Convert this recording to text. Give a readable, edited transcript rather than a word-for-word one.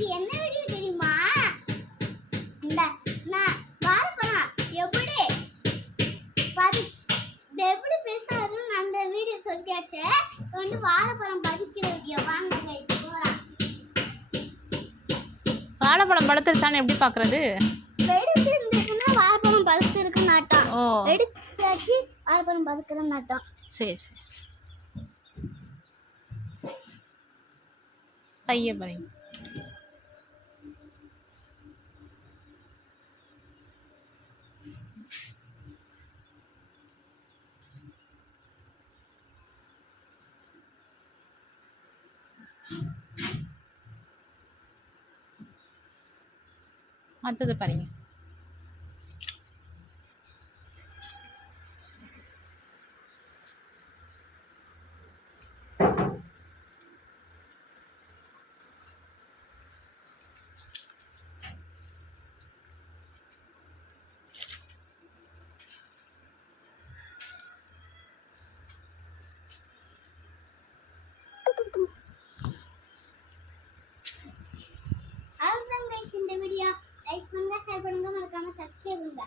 இன்னைக்கு என்ன வீடியோ தெரியுமா? இந்த நான் வாழைப்பழம் எப்படி எப்படி பேசுறது அந்த வீடியோ சொல்லியாச்சு. வந்து வாழைப்பழம் பறிக்கிற வீடியோ வாங்க கைஸ் போலாம். வாழைப்பழம் பழுத்துருச்சான்னு எப்படி பார்க்கறது? வெடிச்சு இருந்துச்சுன்னா வாழைப்பழம் பழுத்து இருக்கு நாட்டம். வெடிச்சாச்சு வாழைப்பழம் பழுக்கிற நாட்டம். சரி சரி. கையை பாருங்க. மற்றது பாருங்க. அவ்வளவுதான் கைஸ் இந்த வீடியோ. லைக் பண்ணுங்க, ஷேர் பண்ணுங்க, மறக்காம சப்ஸ்கிரைப் பண்ணுங்க.